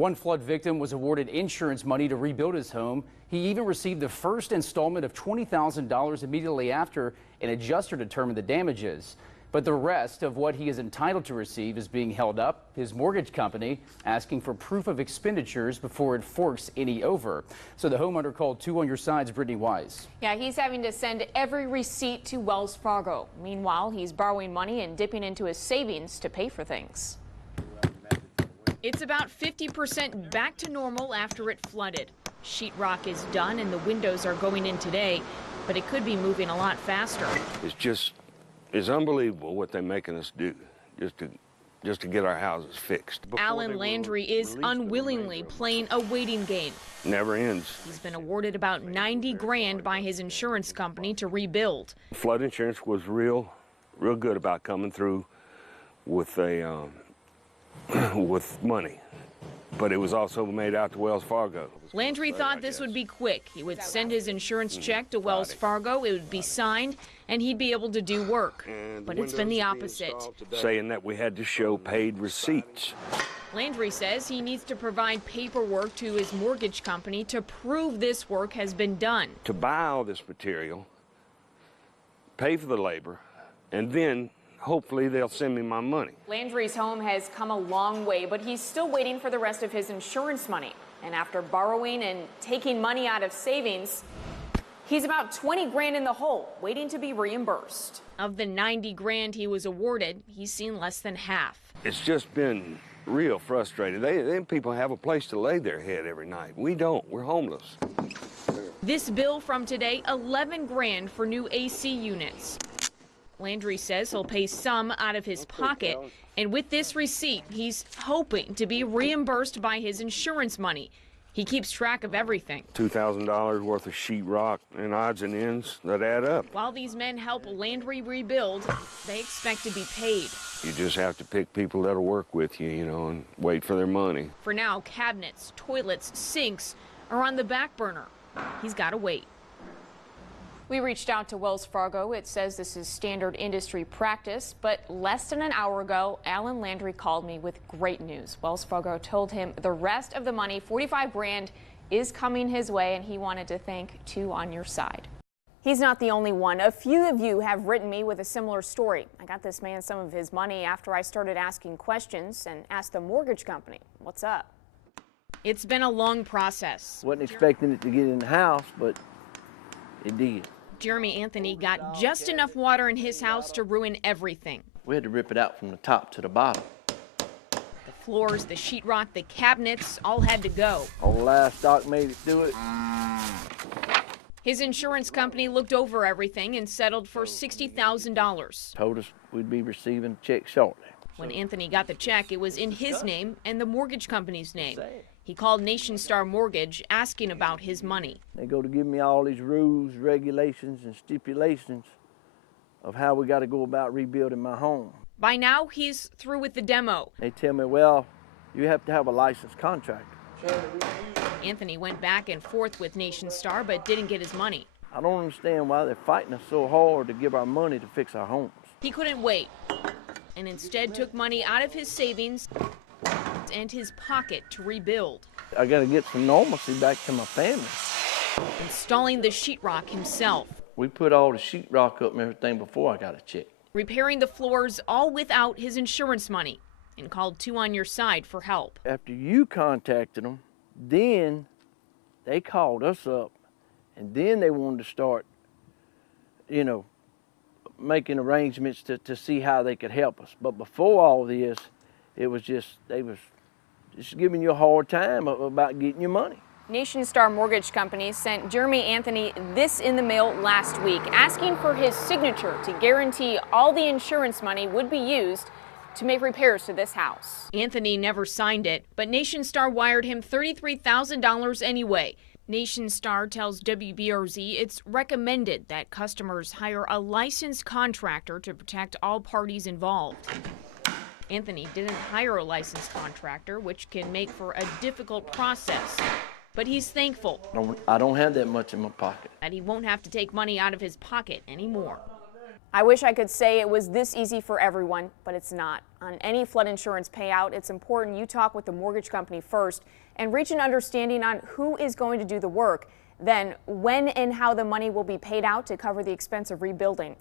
One flood victim was awarded insurance money to rebuild his home. He even received the first installment of $20,000 immediately after an adjuster determined the damages. But the rest of what he is entitled to receive is being held up. His mortgage company asking for proof of expenditures before it forks any over. So the homeowner called 2 on Your Side's Brittany Wise. Yeah, he's having to send every receipt to Wells Fargo. Meanwhile, he's borrowing money and dipping into his savings to pay for things. It's about 50% back to normal after it flooded. Sheetrock is done and the windows are going in today, but it could be moving a lot faster. It's unbelievable what they're making us do just to get our houses fixed. Alan Landry is unwillingly playing a waiting game. Never ends. He's been awarded about 90 grand by his insurance company to rebuild. Flood insurance was real good about coming through with with money, but it was also made out to Wells Fargo. Landry thought this would be quick. He would send his insurance check to Wells Fargo, it would be signed, and he'd be able to do work. But it's been the opposite. Saying that we had to show paid receipts. Landry says he needs to provide paperwork to his mortgage company to prove this work has been done. To buy all this material, pay for the labor, and then hopefully they'll send me my money. Landry's home has come a long way, but he's still waiting for the rest of his insurance money. And after borrowing and taking money out of savings, he's about 20 grand in the hole, waiting to be reimbursed. Of the 90 grand he was awarded, he's seen less than half. It's just been real frustrating. Them people have a place to lay their head every night. We don't. We're homeless. This bill from today, 11 grand for new AC units. Landry says he'll pay some out of his pocket, and with this receipt, he's hoping to be reimbursed by his insurance money. He keeps track of everything. $2,000 worth of sheetrock and odds and ends that add up. While these men help Landry rebuild, they expect to be paid. You just have to pick people that'll work with you, and wait for their money. For now, cabinets, toilets, sinks are on the back burner. He's got to wait. We reached out to Wells Fargo. It says this is standard industry practice, but less than an hour ago, Alan Landry called me with great news. Wells Fargo told him the rest of the money, 45 grand, is coming his way, and he wanted to thank 2 on Your Side. He's not the only one. A few of you have written me with a similar story. I got this man some of his money after I started asking questions and asked the mortgage company, what's up? It's been a long process. Wasn't expecting it to get in the house, but it did. Jeremy Anthony got just enough water in his house to ruin everything. We had to rip it out from the top to the bottom. The floors, the sheetrock, the cabinets all had to go. All the livestock made it through it. His insurance company looked over everything and settled for $60,000. Told us we'd be receiving a check shortly. When Anthony got the check, it was in his name and the mortgage company's name. He called Nation Star Mortgage asking about his money. They go to give me all these rules, regulations, and stipulations of how we got to go about rebuilding my home. By now, he's through with the demo. They tell me, well, you have to have a licensed contractor. Anthony went back and forth with Nation Star, but didn't get his money. I don't understand why they're fighting us so hard to give our money to fix our homes. He couldn't wait, and instead took money out of his savings and his pocket to rebuild. I got to get some normalcy back to my family. Installing the sheetrock himself. We put all the sheetrock up and everything before I got a check. Repairing the floors all without his insurance money, and called 2 on Your Side for help. After you contacted them, then they called us up, and then they wanted to start, making arrangements to see how they could help us. But before all this, it was they was just giving you a hard time about getting your money. Nation Star Mortgage Company sent Jeremy Anthony this in the mail last week, asking for his signature to guarantee all the insurance money would be used to make repairs to this house. Anthony never signed it, but Nation Star wired him $33,000 anyway. Nation Star tells WBRZ it's recommended that customers hire a licensed contractor to protect all parties involved. Anthony didn't hire a licensed contractor, which can make for a difficult process. But he's thankful I don't have that much in my pocket. that he won't have to take money out of his pocket anymore. I wish I could say it was this easy for everyone, but it's not. On any flood insurance payout, it's important you talk with the mortgage company first and reach an understanding on who is going to do the work, then when and how the money will be paid out to cover the expense of rebuilding.